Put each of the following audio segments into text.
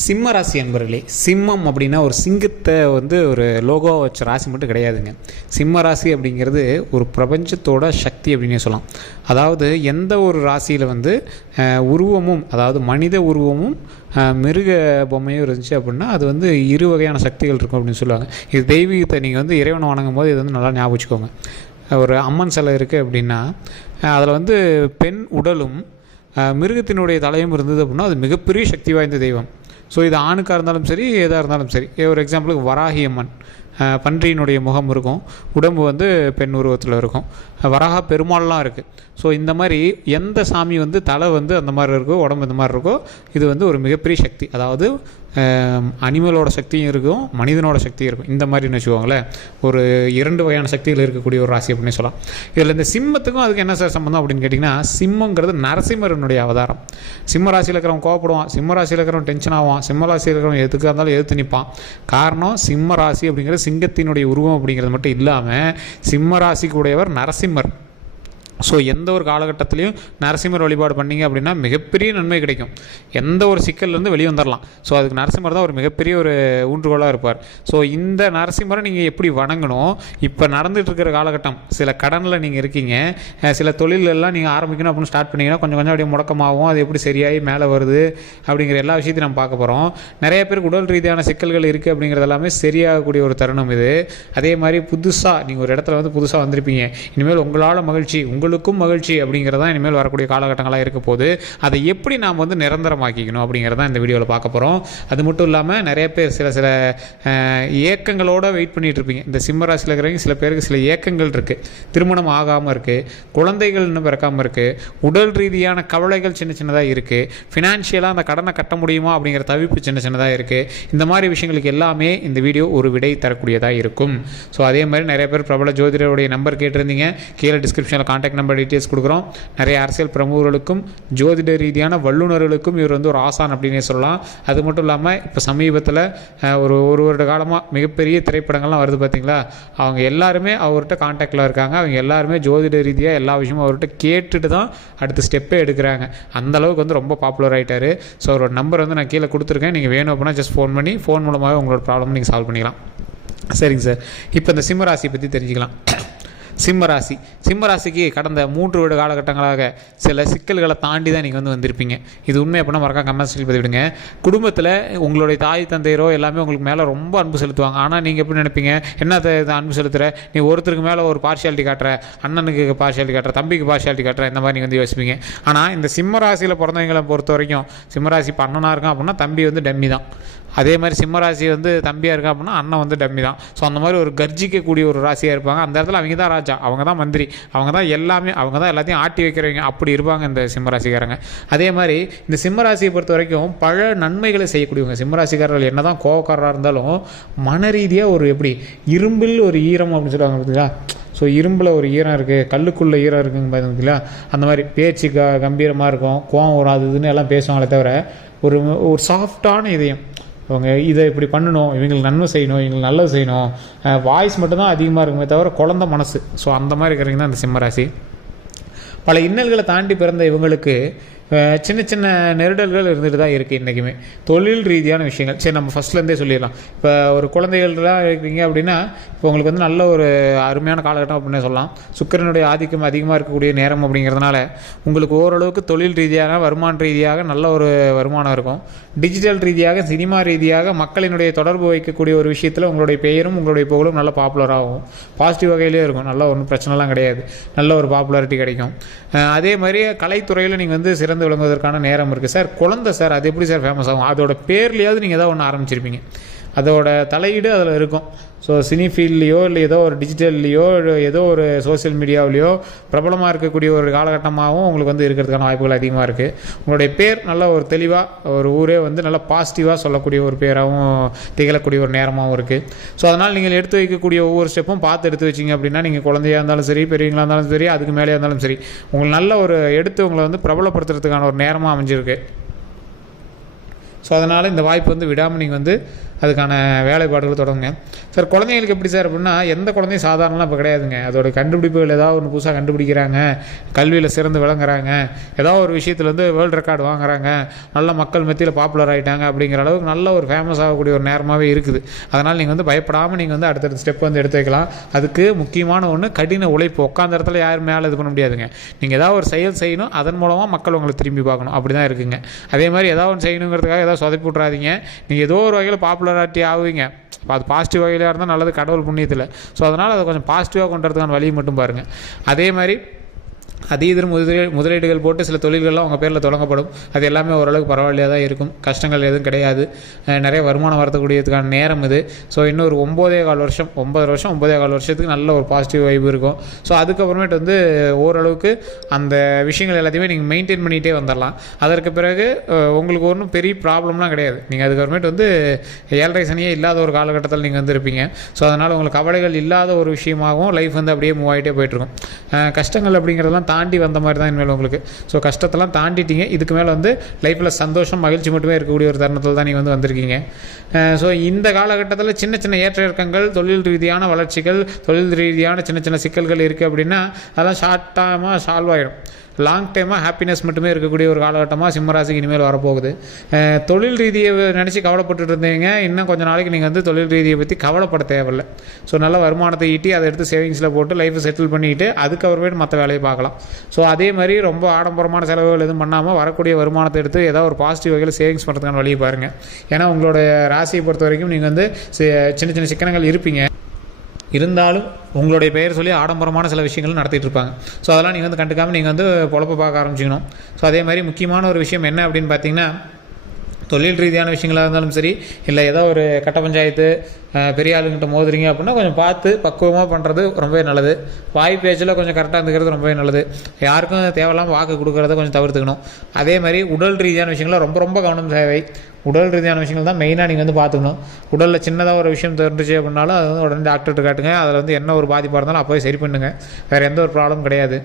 சிம்ம ராசி அன்பர்களே சிம்மம் அப்படின்னா ஒரு சிங்கத்தை வந்து ஒரு லோகோ வச்ச ராசி மட்டும் கிடையாதுங்க. சிம்ம ராசி அப்படிங்கிறது ஒரு பிரபஞ்சத்தோட சக்தி அப்படின்னே சொல்லலாம். அதாவது எந்த ஒரு ராசியில் வந்து உருவமும் அதாவது மனித உருவமும் மிருக பொம்மையும் இருந்துச்சு அப்படின்னா அது வந்து இரு வகையான சக்திகள் இருக்கும் அப்படின்னு சொல்லுவாங்க. இது தெய்வீகத்தை நீங்கள் வந்து இறைவனை வணங்கும் போது இது வந்து நல்லா ஞாபகம் வச்சுக்கோங்க ஒரு அம்மன் சிலை இருக்குது அப்படின்னா அதில் வந்து பெண் உடலும் மிருகத்தினுடைய தலையும் இருந்தது அப்படின்னா அது மிகப்பெரிய சக்தி வாய்ந்த தெய்வம். ஸோ இது ஆணுக்காக இருந்தாலும் சரி எதாக இருந்தாலும் சரி. ஒரு எக்ஸாம்பிளுக்கு வராகி அம்மன் பன்றியினுடைய முகம் இருக்கும். உடம்பு வந்து பெண் உருவத்தில் இருக்கும். வராக பெருமாள்லாம் இருக்குது ஸோ இந்த மாதிரி எந்த சாமி வந்து தலை வந்து அந்த மாதிரி இருக்கோ உடம்பு இந்த மாதிரி இருக்கோ இது வந்து ஒரு மிகப்பெரிய சக்தி. அதாவது அனிமலோட சக்தியும் இருக்கும் மனிதனோட சக்தியும் இருக்கும். இந்த மாதிரின்னு வச்சுக்கோங்களேன். ஒரு இரண்டு வகையான சக்திகள் இருக்கக்கூடிய ஒரு ராசி அப்படின்னு சொல்லலாம். இதில் இந்த சிம்மத்துக்கும் அதுக்கு என்ன சார் சம்மந்தம் அப்படின்னு கேட்டிங்கன்னா சிம்மங்கிறது நரசிம்மரனுடைய அவதாரம். சிம்ம ராசியில் இருக்கிறவன் கோவப்படுவான் சிம்ம ராசியில் இருக்கிறவன் டென்ஷன் ஆவான் சிம்ம ராசியில் இருக்கிறவன் எதுக்காக இருந்தாலும் எதிர்த்து நிற்பான். காரணம் சிம்ம ராசி அப்படிங்கிறது சிங்கத்தினுடைய உருவம் அப்படிங்கிறது மட்டும் இல்லாமல் சிம்ம ராசிக்கு உடையவர் நரசிம்மர் ஸோ எந்த ஒரு காலகட்டத்திலையும் நரசிம்மர் வழிபாடு பண்ணீங்க அப்படின்னா மிகப்பெரிய நன்மை கிடைக்கும். எந்த ஒரு சிக்கல்லேருந்து வெளியே வந்துடலாம் ஸோ அதுக்கு நரசிம்மர் தான் ஒரு மிகப்பெரிய ஒரு ஊன்றுகோலாக இருப்பார். ஸோ இந்த நரசிம்மரை நீங்கள் எப்படி வணங்கணும்? இப்போ நடந்துகிட்டு இருக்கிற காலகட்டம் சில கடனில் நீங்கள் இருக்கீங்க சில தொழிலெல்லாம் நீங்கள் ஆரம்பிக்கணும் அப்படின்னு ஸ்டார்ட் பண்ணீங்கன்னா கொஞ்சம் கொஞ்சம் அப்படியே முடக்கமாகும். அது எப்படி சரியாகி மேலே வருது அப்படிங்கிற எல்லா விஷயத்தையும் நம்ம பார்க்க போகிறோம் நிறைய பேருக்கு உடல் ரீதியான சிக்கல்கள் இருக்குது அப்படிங்கிறது எல்லாமே சரியாகக்கூடிய ஒரு தருணம் இது. அதே மாதிரி புதுசாக நீங்கள் ஒரு இடத்துல வந்து புதுசாக வந்திருப்பீங்க. இனிமேல் உங்களால் மகிழ்ச்சி மகிழ்ச்சி மகிழ்ச்சி அப்படிங்கிறதான் இனிமேல் வரக்கூடிய காலகட்டங்களாக இருக்க போது அதை எப்படி நாம் வந்து நிரந்தரமாக்கிக்கணும் அப்படிங்கிறதான் இந்த வீடியோவில் பார்க்க போகிறோம் அது மட்டும் இல்லாமல் நிறைய பேர் சில சில ஏக்கங்களோடு ஏக்கங்களோட வெயிட் பண்ணிட்டு இருப்பீங்க. இந்த சிம்மராசியில் இருக்கிறவங்க சில பேருக்கு சில ஏக்கங்கள் இருக்குது திருமணம் ஆகாமல் இருக்குது குழந்தைகள் இன்னும் பிறக்காமல் இருக்குது உடல் ரீதியான கவலைகள் சின்ன சின்னதாக இருக்குது ஃபினான்ஷியலாக அந்த கடனை கட்ட முடியுமா அப்படிங்கிற தவிப்பு சின்ன சின்னதாக இருக்குது இந்த மாதிரி விஷயங்களுக்கு எல்லாமே இந்த வீடியோ ஒரு விடை தரக்கூடியதாக இருக்கும். ஸோ அதே மாதிரி நிறைய பேர் பிரபல ஜோதிடருடைய நம்பர் கேட்டிருந்தீங்க. கீழே டிஸ்கிரிப்ஷனில் காண்டாக்ட் நம்பர் டீட்டெயில்ஸ் கொடுக்குறோம். நிறைய அரசியல் பிரமுகர்களுக்கும் ஜோதிட ரீதியான வல்லுநர்களுக்கும் இவர் வந்து ஒரு ஆசான் அப்படின்னே சொல்லலாம். அது மட்டும் இல்லாமல் இப்போ சமீபத்தில் ஒரு ஒரு வருட காலமாக மிகப்பெரிய திரைப்படங்கள்லாம் வருது பார்த்தீங்களா அவங்க எல்லாருமே அவர்கிட்ட காண்டாக்டில் இருக்காங்க. அவங்க எல்லாருமே ஜோதிட ரீதியாக எல்லா விஷயமும் அவர்கிட்ட கேட்டுட்டு தான் அடுத்த ஸ்டெப்பே எடுக்கிறாங்க. அந்தளவுக்கு வந்து ரொம்ப பாப்புலர் ஆகிட்டார் ஸோ அவரோட நம்பர் வந்து நான் கீழே கொடுத்துருக்கேன். நீங்கள் வேணும் அப்படின்னா ஜஸ்ட் ஃபோன் பண்ணி ஃபோன் மூலமாகவே உங்களோட ப்ராப்ளம் நீங்கள் சால்வ் பண்ணிக்கலாம். சரிங்க சார் இப்போ இந்த சிம்ம ராசியை பற்றி தெரிஞ்சுக்கலாம். சிம்மராசி. சிம்மராசிக்கு கடந்த மூன்று வருட காலகட்டங்களாக சில சிக்கல்களை தாண்டி தான் நீங்கள் வந்து வந்திருப்பீங்க. இது உண்மை அப்படின்னா மறக்காம கமெண்ட்ஸில் பதிவிடுங்க. குடும்பத்தில் உங்களுடைய தாய் தந்தையரோ எல்லாமே உங்களுக்கு மேலே ரொம்ப அன்பு செலுத்துவாங்க. ஆனால் நீங்கள் எப்படி நினைப்பீங்க? என்ன த- அன்பு செலுத்துகிற நீ ஒருத்தருக்கு மேலே ஒரு பார்ஷியாலிட்டி காட்டுற? அண்ணனுக்கு பார்ஷியாலிட்டி காட்டுற? தம்பிக்கு பார்ஷியாலிட்டி காட்டுற? இந்த மாதிரி நீங்கள் வந்து யோசிப்பீங்க. ஆனால் இந்த சிம்மராசியில் பிறந்தவங்களை பொறுத்த வரைக்கும் சிம்மராசி பண்ணனாக இப்போ அண்ணனாக இருக்கான் அப்படின்னா தம்பி வந்து டம்மி தான். அதே மாதிரி சிம்மராசி வந்து தம்பியாக இருக்கா அப்படின்னா அண்ணன் வந்து டம்மி தான். ஸோ அந்த மாதிரி ஒரு கர்ஜிக்கக்கூடிய ஒரு ராசியாக இருப்பாங்க. அந்த இடத்துல அவங்க தான் ராஜா. அவங்க தான் மந்திரி அவங்க தான் எல்லாமே அவங்க தான் எல்லாத்தையும் ஆட்டி வைக்கிறவங்க அப்படி இருப்பாங்க இந்த சிம்மராசிக்காரங்க. அதே மாதிரி இந்த சிம்மராசியை பொறுத்த வரைக்கும் பல நன்மைகளை செய்யக்கூடியவங்க. சிம்மராசிக்காரர்கள் என்ன தான் கோவக்காரராக இருந்தாலும் மன ரீதியாக ஒரு எப்படி இரும்பில் ஒரு ஈரம் அப்படின்னு சொல்லுவாங்க பார்த்தீங்களா ஸோ இரும்பில் ஒரு ஈரம் இருக்குது கல்லுக்குள்ளே ஈரம் இருக்குங்க பார்த்தீங்களா அந்த மாதிரி பேச்சு க கம்பீரமாக இருக்கும் கோவம் வரும் அது இதுன்னு எல்லாம் பேசுவாங்களே தவிர ஒரு ஒரு சாஃப்டான இதயம் அவங்க இதை இப்படி பண்ணணும் இவங்களுக்கு நன்மை செய்யணும் இவங்களுக்கு நல்லது செய்யணும். வாய்ஸ் மட்டும்தான் அதிகமாக இருக்குமே தவிர குழந்த மனசு. ஸோ அந்த மாதிரி இருக்கிறவங்க தான் அந்த சிம்மராசி பல இன்னல்களை தாண்டி பிறந்த இவங்களுக்கு சின்ன சின்ன நெருடல்கள் இருந்துட்டு தான் இருக்குது இன்றைக்குமே தொழில் ரீதியான விஷயங்கள். சரி நம்ம ஃபஸ்ட்லேருந்தே சொல்லிடலாம். இப்போ ஒரு குழந்தைகள்லாம் இருக்கீங்க அப்படின்னா இப்போ உங்களுக்கு வந்து நல்ல ஒரு அருமையான காலகட்டம் அப்படின்னு சொல்லலாம். சுக்கரனுடைய ஆதிக்கம் அதிகமாக இருக்கக்கூடிய நேரம் அப்படிங்கிறதுனால உங்களுக்கு ஓரளவுக்கு தொழில் ரீதியான வருமான ரீதியாக நல்ல ஒரு வருமானம் இருக்கும். டிஜிட்டல் ரீதியாக சினிமா ரீதியாக மக்களினுடைய தொடர்பு வைக்கக்கூடிய ஒரு விஷயத்தில் உங்களுடைய பெயரும் உங்களுடைய புகழும் நல்ல பாப்புலர் ஆகும். பாசிட்டிவ் வகையிலே இருக்கும். நல்ல ஒன்றும் பிரச்சனைலாம் கிடையாது. நல்ல ஒரு பாப்புலாரிட்டி கிடைக்கும். அதே மாதிரி கலைத்துறையில் நீங்கள் வந்து சிறந்த விளங்குவதற்கான நேரம் இருக்குது சார். குழந்தை சார் அது எப்படி சார் ஃபேமஸ் ஆகும்? அதோட பேர்லையாவது நீங்கள் ஏதாவது ஒன்று ஆரம்பிச்சிருப்பீங்க. அதோட தலையீடு அதில் இருக்கும். ஸோ சினி ஃபீல்ட்லேயோ இல்லை ஏதோ ஒரு டிஜிட்டல்லையோ ஏதோ ஒரு சோஷியல் மீடியாவிலையோ பிரபலமாக இருக்கக்கூடிய ஒரு காலகட்டமாகவும் உங்களுக்கு வந்து இருக்கிறதுக்கான வாய்ப்புகள் அதிகமாக இருக்குது உங்களுடைய பேர் நல்ல ஒரு தெளிவாக ஒரு ஊரே வந்து நல்ல பாசிட்டிவாக சொல்லக்கூடிய ஒரு பேராகவும் திகழக்கூடிய ஒரு நேரமாகவும் இருக்குது ஸோ அதனால் நீங்கள் எடுத்து வைக்கக்கூடிய ஒவ்வொரு ஸ்டெப்பும் பார்த்து எடுத்து வச்சிங்க அப்படின்னா நீங்கள் குழந்தையாக இருந்தாலும் சரி பெரியவங்களாக இருந்தாலும் சரி அதுக்கு மேலே இருந்தாலும் சரி உங்களுக்கு நல்ல ஒரு எடுத்து உங்களை வந்து பிரபலப்படுத்துறதுக்கான ஒரு நேரமாக அமைஞ்சிருக்கு. ஸோ அதனால் இந்த வாய்ப்பு வந்து விடாமல் நீங்கள் வந்து அதுக்கான வேலைப்பாடுகள் தொடங்குங்க. சார் குழந்தைங்களுக்கு எப்படி சார் அப்படின்னா எந்த குழந்தையும் சாதாரணலாம் இப்போ கிடையாதுங்க. அதோட கண்டுபிடிப்புகள் ஏதாவது ஒன்று புதுசாக கண்டுபிடிக்கிறாங்க கல்வியில் சிறந்து விளங்குறாங்க ஏதாவது ஒரு விஷயத்தில் வந்து வேர்ல்டு ரெக்கார்டு வாங்குறாங்க நல்ல மக்கள் மத்தியில் பாப்புலர் ஆகிட்டாங்க அப்படிங்கிற அளவுக்கு நல்ல ஒரு ஃபேமஸ் ஆகக்கூடிய ஒரு நேரமாகவே இருக்குது. அதனால் நீங்கள் வந்து பயப்படாமல் நீங்கள் வந்து அடுத்தடுத்த ஸ்டெப் வந்து எடுத்து வைக்கலாம். அதுக்கு முக்கியமான ஒன்று கடின உழைப்பு. உட்காந்த இடத்துல யாரும் மேலே இது பண்ண முடியாதுங்க. நீங்கள் ஏதாவது ஒரு செயல் செய்யணும் அதன் மூலமாக மக்கள் உங்களை திரும்பி பார்க்கணும். அப்படி தான் இருக்குங்க. அதே மாதிரி ஏதாவது ஒன்று செய்யணுங்கிறதுக்காக ஏதாவது சொதப்பி விட்றாதீங்க நீங்கள் ஏதோ ஒரு வகையில் பாப்புலராட்டி ஆகுவீங்க. அது பாசிட்டிவ் வகையிலாக இருந்தால் நல்லது கடவுள் புண்ணியத்தில். ஸோ அதனால் அதை கொஞ்சம் பாசிட்டிவாக கொண்டு வரதுக்கான வழியை மட்டும் பாருங்கள் அதே மாதிரி அதீதர் முதலீடு முதலீடுகள் போட்டு சில தொழில்கள்லாம் உங்கள் பேரில் தொடங்கப்படும். அது எல்லாமே ஓரளவுக்கு பரவாயில்லையாக தான் இருக்கும். கஷ்டங்கள் எதுவும் கிடையாது. நிறைய வருமானம் வரத்துக்கூடியதுக்கான நேரம் இது. ஸோ இன்னும் ஒரு ஒம்போதே கால் வருஷம் ஒம்பது வருஷம் ஒம்பதே கால் வருஷத்துக்கு நல்ல ஒரு பாசிட்டிவ் வைப் இருக்கும். ஸோ அதுக்கப்புறமேட்டு வந்து ஓரளவுக்கு அந்த விஷயங்கள் எல்லாத்தையுமே நீங்கள் மெயின்டைன் பண்ணிகிட்டே வந்துடலாம் அதற்கு பிறகு உங்களுக்கு ஒன்றும் பெரிய ப்ராப்ளம்லாம் கிடையாது. நீங்கள் அதுக்கப்புறமேட்டு வந்து ஏழரை சனியே இல்லாத ஒரு காலகட்டத்தில் நீங்கள் வந்திருப்பீங்க. ஸோ அதனால் உங்களுக்கு கவலைகள் இல்லாத ஒரு விஷயமாகவும் லைஃப் வந்து அப்படியே மூவ் ஆகிட்டே போயிட்டுருக்கும் கஷ்டங்கள் அப்படிங்கிறதெல்லாம் தாண்டி வந்த மாதிரி தான் இனிமேல் உங்களுக்கு. ஸோ கஷ்டத்தெல்லாம் தாண்டிட்டீங்க. இதுக்கு மேலே வந்து லைஃப்பில் சந்தோஷம் மகிழ்ச்சி மட்டுமே இருக்கக்கூடிய ஒரு தருணத்தில் தான் நீங்கள் வந்து வந்திருக்கீங்க. ஸோ இந்த காலகட்டத்தில் சின்ன சின்ன ஏற்ற இறக்கங்கள் தொழில் ரீதியான வளர்ச்சிகள் தொழில் ரீதியான சின்ன சின்ன சிக்கல்கள் இருக்குது அப்படின்னா அதெல்லாம் ஷார்ட் டைமாக சால்வ் ஆகிடும் லாங் டைமாக ஹாப்பினஸ் மட்டுமே இருக்கக்கூடிய ஒரு காலகட்டமாக சிம்மராசிக்கு இனிமேல் வரப்போகுது. தொழில் ரீதியை நினச்சி கவலைப்பட்டுட்டு இருந்தீங்க. இன்னும் கொஞ்சம் நாளைக்கு நீங்கள் வந்து தொழில் ரீதியை பற்றி கவலைப்பட தேவையில்லை. ஸோ நல்ல வருமானத்தை ஈட்டி அதை எடுத்து சேவிங்ஸில் போட்டு லைஃப்பை செட்டில் பண்ணிட்டு அதுக்கப்புறமேட்டு மற்ற வேலையை பார்க்கலாம். ஸோ அதே மாதிரி ரொம்ப ஆடம்பரமான செலவுகள் எதுவும் பண்ணாமல் வரக்கூடிய வருமானத்தை எடுத்து ஏதாவது ஒரு பாசிட்டிவ் வகையில் சேவிங்ஸ் பண்ணுறதுக்கான வழியை பாருங்கள் ஏன்னா உங்களோட ராசியை பொறுத்த வரைக்கும் நீங்கள் வந்து சின்ன சின்ன சிக்கனங்கள் இருப்பீங்க. இருந்தாலும் உங்களுடைய பெயர் சொல்லி ஆடம்பரமான சில விஷயங்கள் நடத்திட்டு இருப்பாங்க. ஸோ அதெல்லாம் நீங்கள் வந்து கண்டுக்காமல் நீங்கள் வந்து பொழப்ப பார்க்க ஆரம்பிச்சிக்கணும். ஸோ அதே மாதிரி முக்கியமான ஒரு விஷயம் என்ன அப்படின்னு பார்த்தீங்கன்னா தொழில் ரீதியான விஷயங்களாக இருந்தாலும் சரி இல்லை ஏதோ ஒரு கட்ட பஞ்சாயத்து பெரிய ஆளுங்கிட்ட மோதுறீங்க அப்படின்னா கொஞ்சம் பார்த்து பக்குவமாக பண்ணுறது ரொம்பவே நல்லது. வாய் பேச்சில் கொஞ்சம் கரெக்டாக இருந்துக்கிறது ரொம்பவே நல்லது. யாருக்கும் தேவையில்லாமல் வாக்கு கொடுக்குறத கொஞ்சம் தவிர்த்துக்கணும். அதே மாதிரி உடல் ரீதியான விஷயங்கள ரொம்ப ரொம்ப கவனம் தேவை. உடல் ரீதியான விஷயங்கள் தான் மெயினாக நீங்கள் வந்து பார்த்துக்கணும். உடலில் சின்னதாக ஒரு விஷயம் தெரிஞ்சிச்சு அப்படின்னாலும் அது வந்து உடனே டாக்டர்கிட்ட காட்டுங்க. அதில் வந்து என்ன ஒரு பாதிப்பாக இருந்தாலும் அப்போவே சரி பண்ணுங்க. வேறு எந்த ஒரு ப்ராப்ளம் கிடையாது.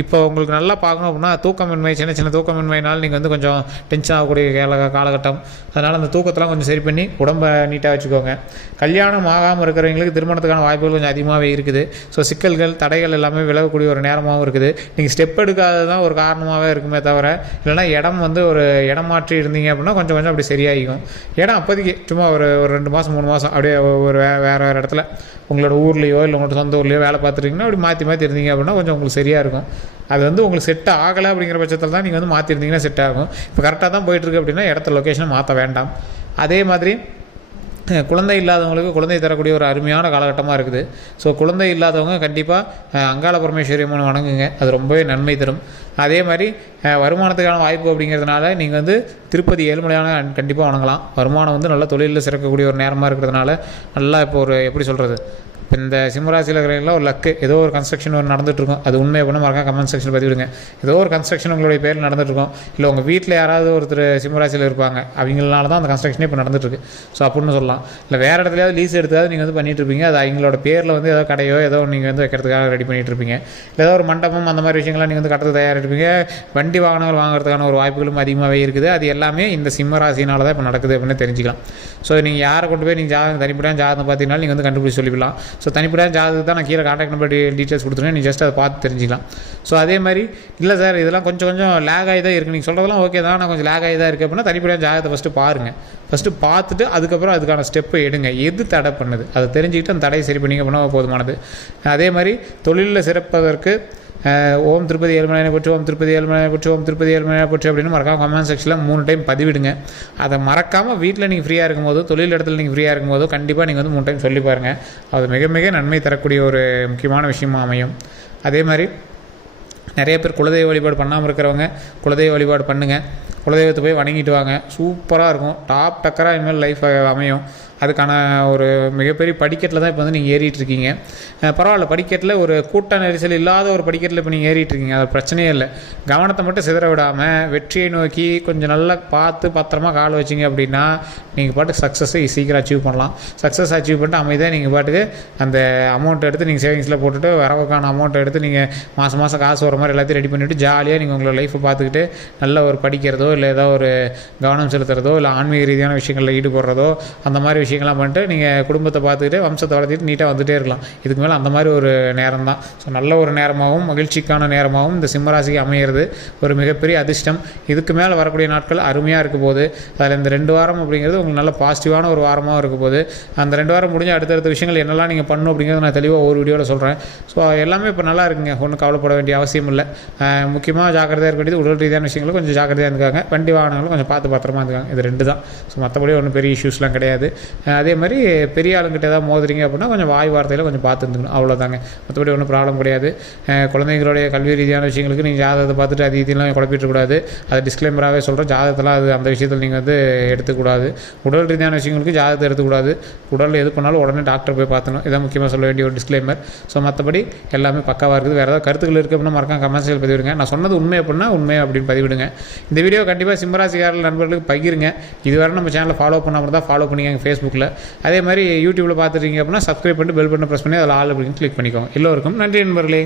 இப்போ உங்களுக்கு நல்லா பார்க்கணும் அப்படின்னா தூக்கமின்மை சின்ன சின்ன தூக்கமின்மைனால நீங்கள் வந்து கொஞ்சம் டென்ஷன் ஆகக்கூடிய கால காலகட்டம். அதனால் அந்த தூக்கத்தெல்லாம் கொஞ்சம் சரி பண்ணி உடம்பை நீட்டாக வச்சுக்கோங்க. கல்யாணம் ஆகாமல் இருக்கிறவங்களுக்கு திருமணத்துக்கான வாய்ப்புகள் கொஞ்சம் அதிகமாகவே இருக்குது. ஸோ சிக்கல்கள் தடைகள் எல்லாமே விலகக்கூடிய ஒரு நேரமாகவும் இருக்குது. நீங்கள் ஸ்டெப் எடுக்காதது தான் ஒரு காரணமாகவே இருக்குமே தவிர இல்லைன்னா இடம் வந்து ஒரு இடம் மாற்றி இருந்தீங்க அப்படின்னா கொஞ்சம் கொஞ்சம் அப்படி சரியாகிக்கும். இடம் அப்போதைக்கு சும்மா ஒரு ஒரு ரெண்டு மாதம் மூணு மாதம் அப்படியே ஒரு வே வேறு வேறு இடத்துல உங்களோட ஊர்லேயோ இல்லை உங்களோட சொந்த ஊர்லேயோ வேலை பார்த்துருக்கீங்கன்னா அப்படி மாற்றி மாற்றி இருந்தீங்க அப்படின்னா கொஞ்சம் உங்களுக்கு சரியாக இருக்கும். அது வந்து உங்களுக்கு செட் ஆகலை அப்படிங்கிற பட்சத்தில் தான் நீங்கள் வந்து மாற்றிருந்தீங்கன்னா செட் ஆகும். இப்போ கரெக்டாக தான் போயிட்டுருக்கு அப்படின்னா இடத்த லொக்கேஷனை மாற்ற வேண்டாம். அதே மாதிரி குழந்தை இல்லாதவங்களுக்கு குழந்தை தரக்கூடிய ஒரு அருமையான காலகட்டமாக இருக்குது. ஸோ குழந்தை இல்லாதவங்க கண்டிப்பாக அங்காள பரமேஸ்வரி அம்மன் வணங்குங்க. அது ரொம்பவே நன்மை தரும். அதே மாதிரி வருமானத்துக்கான வாய்ப்பு அப்படிங்கிறதுனால நீங்கள் வந்து திருப்பதி ஏழுமலையான கண்டிப்பாக வணங்கலாம். வருமானம் வந்து நல்ல தொழிலில் சிறக்கக்கூடிய ஒரு நேரமாக இருக்கிறதுனால நல்லா இப்போ ஒரு எப்படி சொல்கிறது இப்போ இந்த சிம்மராசியில் இருக்கிறவங்களாம் ஒரு லக்கு ஏதோ ஒரு கன்ஸ்ட்ரக்ஷன் ஒரு நடந்துட்டு இருக்கும் அது உண்மை பண்ண மறக்காம கமெண்ட் செக்ஷன் பதிவிடுங்க. ஏதோ ஒரு கன்ஸ்ட்ரக்ஷன் உங்களுடைய பேரில் நடந்துட்டுருக்கும். இல்லை உங்கள் வீட்டில் யாராவது ஒருத்தர் சிம்மராசியில் இருப்பாங்க. அவங்களால தான் அந்த கன்ஸ்ட்ரக்ஷனே இப்போ நடந்துட்டு ஸோ அப்படின்னு சொல்லலாம். இல்லை வேறு இடத்துலையாவது லீஸ் எடுத்தாவது நீங்கள் வந்து பண்ணிட்டு இருப்பீங்க. அது அவங்களோட பேரில் வந்து ஏதோ கடையோ ஏதோ நீங்கள் வந்து வைக்கிறதுக்காக ரெடி பண்ணிட்டு இருப்பீங்க. ஏதோ ஒரு மண்டபம் அந்த மாதிரி விஷயங்கள்லாம் நீங்கள் வந்து கட்டுறது தயாராக இருப்பீங்க. வண்டி வாகனங்கள் வாங்குறதுக்கான ஒரு வாய்ப்புகளும் அதிகமாகவே இருக்குது. அது எல்லாமே இந்த சிம்மராசினால தான் இப்போ நடக்குது அப்படின்னு தெரிஞ்சுக்கலாம். ஸோ நீங்கள் யாரை கொண்டு போய் நீங்கள் ஜாதகம் தனிப்படையாக ஜாதகம் பார்த்தீங்கன்னா நீங்கள் வந்து கண்டுபிடிச்சி சொல்லிவிடலாம். ஸோ தனிப்பட்ட ஜாதகத்தை தான் நான் கீழே காண்டாக்ட் நம்பர் டீட்டெயில்ஸ் கொடுத்துருக்கேன். நீ ஜஸ்ட் அதை பார்த்து தெரிஞ்சுக்கலாம். ஸோ அதே மாதிரி இல்லை சார் இதெல்லாம் கொஞ்சம் கொஞ்சம் லேக் ஆகி தான் இருக்குது நீங்கள் சொல்கிறதெல்லாம் ஓகே தான். நான் கொஞ்சம் லேக் ஆகி தான் இருக்குது அப்படின்னா தனிப்பட்ட ஜாதகத்தை ஃபஸ்ட்டு பாருங்கள் ஃபஸ்ட்டு பார்த்துட்டு அதுக்கப்புறம் அதுக்கான ஸ்டெப்பை எடுங்க. எது தடை பண்ணுது? அதை தெரிஞ்சுக்கிட்டு அந்த தடையை சரி பண்ணிங்க அப்படின்னா போதுமானது. அதே மாதிரி தொழிலில் சிறப்பதற்கு ஓம் திருப்பதி ஏழுமலையை பற்றி ஓம் திருப்பதி ஏழுமலையை பற்றி ஓம் திருப்பதி ஏழுமலையை பற்றி அப்படின்னு மறக்காம கமெண்ட் செக்ஷனில் மூணு டைம் பதிவிடுங்க. அதை மறக்காமல் வீட்டில் நீங்கள் ஃப்ரீயாக இருக்கும்போது தொழில் இடத்துல நீங்கள் ஃப்ரீயாக இருக்கும்போது கண்டிப்பாக நீங்கள் வந்து மூணு டைம் சொல்லி பாருங்கள் அது மிக மிக நன்மை தரக்கூடிய ஒரு முக்கியமான விஷயமாக அமையும். அதே மாதிரி நிறைய பேர் குலதெய்வ வழிபாடு பண்ணாமல் இருக்கிறவங்க குலதெய்வ வழிபாடு பண்ணுங்கள் குலதெய்வத்தை போய் வணங்கிட்டு வாங்க. சூப்பராக இருக்கும். டாப் டக்கராக இனிமேல் லைஃப் அமையும். அதுக்கான ஒரு மிகப்பெரிய படிக்கட்டில் தான் இப்போ வந்து நீங்கள் ஏறிட்டுருக்கீங்க. பரவாயில்ல படிக்கட்டில் ஒரு கூட்ட நெரிசல் இல்லாத ஒரு படிக்கட்டில் இப்போ நீங்கள் ஏறிட்டுருக்கீங்க. அது பிரச்சனையே இல்லை. கவனத்தை மட்டும் சிதற விடாமல் வெற்றியை நோக்கி கொஞ்சம் நல்லா பார்த்து பத்திரமா கால் வச்சிங்க அப்படின்னா நீங்கள் பாட்டுக்கு சக்ஸஸை சீக்கிரம் அச்சீவ் பண்ணலாம். சக்ஸஸ் அச்சீவ் பண்ணிட்டு அமைதியாக நீங்கள் பாட்டுக்கு அந்த அமௌண்ட் எடுத்து நீங்கள் சேவிங்ஸில் போட்டுட்டு வரவுக்கான அமௌண்ட் எடுத்து நீங்கள் மாதம் மாதம் காசு வர மாதிரி எல்லாத்தையும் ரெடி பண்ணிவிட்டு ஜாலியாக நீங்கள் உங்களோட லைஃப்பை பார்த்துக்கிட்டு நல்ல ஒரு படிக்கிறதோ இல்லை ஏதோ ஒரு கவனம் செலுத்துறதோ இல்லை ஆன்மீக ரீதியான விஷயங்களில் ஈடுபடுறதோ அந்த மாதிரி விஷயம் விஷயங்கள்லாம் பண்ணிட்டு நீங்கள் குடும்பத்தை பார்த்துக்கிட்டு வம்சத்தை வளர்த்திட்டு நீட்டாக வந்துகிட்டே இருக்கலாம். இதுக்கு மேலே அந்த மாதிரி ஒரு நேரம் தான். ஸோ நல்ல ஒரு நேரமாகவும் மகிழ்ச்சிக்கான நேரமாகவும் இந்த சிம்மராசிக்கு அமையிறது ஒரு மிகப்பெரிய அதிர்ஷ்டம். இதுக்கு மேலே வரக்கூடிய நாட்கள் அருமையாக இருக்க போது அதில் இந்த ரெண்டு வாரம் அப்படிங்கிறது உங்களுக்கு நல்ல பாசிட்டிவான ஒரு வாரமாக இருக்க போது அந்த ரெண்டு வாரம் முடிஞ்ச அடுத்தடுத்த விஷயங்கள் என்னெல்லாம் நீங்கள் பண்ணணும் அப்படிங்கிறத நான் தெளிவாக ஒரு வீடியோவில் சொல்கிறேன் ஸோ எல்லாமே இப்போ நல்லா இருக்குங்க. ஒன்றும் கவலைப்பட வேண்டிய அவசியம் இல்லை. முக்கியமாக ஜாக்கிரதையாக இருக்க வேண்டியது உடல் ரீதியான விஷயங்களும் கொஞ்சம் ஜாக்கிரதையாக இருக்காங்க வண்டி வாகனங்களும் கொஞ்சம் பார்த்து பத்திரமா இருக்காங்க இது ரெண்டு தான். ஸோ மற்றபடி ஒன்றும் பெரிய இஷ்யூஸ்லாம் கிடையாது. அதே மாதிரி பெரிய ஆளுங்கிட்ட ஏதாவது மோதுறீங்க அப்படின்னா கொஞ்சம் வாய் வார்த்தையில் கொஞ்சம் பார்த்து இருந்துக்கணும். அவ்வளோதாங்க மற்றபடி ஒன்றும் ப்ராப்ளம் கிடையாது. குழந்தைங்களுடைய கல்வி ரீதியான விஷயங்களுக்கு நீங்கள் ஜாதகத்தை பார்த்துட்டு அது இதெல்லாம் குழப்பிட்டுக்கூடாது அதை டிஸ்க்ளைமராகவே சொல்கிறேன் ஜாதகத்தெல்லாம் அது அந்த விஷயத்தில் நீங்கள் வந்து எடுத்துக்கூடாது. உடல் ரீதியான விஷயங்களுக்கு ஜாதகத்தை எடுத்துக்கூடாது. உடல் எது பண்ணாலும் உடனே டாக்டர் போய் பார்த்தணும் இதான் முக்கியமாக சொல்ல வேண்டிய ஒரு டிஸ்க்ளைமர் ஸோ மற்றபடி எல்லாமே பக்காவாக இருக்குது. வேறு ஏதாவது கருத்துக்கள் இருக்குது அப்படின்னா மறக்காம கமெண்ட்ஸில் பதிவிடுங்க. நான் சொன்னது உண்மை அப்படின்னா உண்மை அப்படின்னு பதிவிடுங்க. இந்த வீடியோ கண்டிப்பாக சிம்மராசிக்காரர்கள் நண்பர்களுக்கு பகிருங்க. இதுவரை நம்ம சேனலை ஃபாலோ பண்ணாமல் தான் ஃபாலோ ஃபேஸ்புக் ஃபேஸ்புக்கில் அதே மாதிரி யூடியூப்பில் பார்த்துருக்கீங்க அப்படின்னா சப்ஸ்கிரைப் பண்ணிட்டு பெல் பட்டன் ப்ரெஸ் பண்ணி அதில் ஆல் அப்படின்னு கிளிக் பண்ணிக்கோங்க. எல்லோருக்கும் நன்றி நண்பர்களே.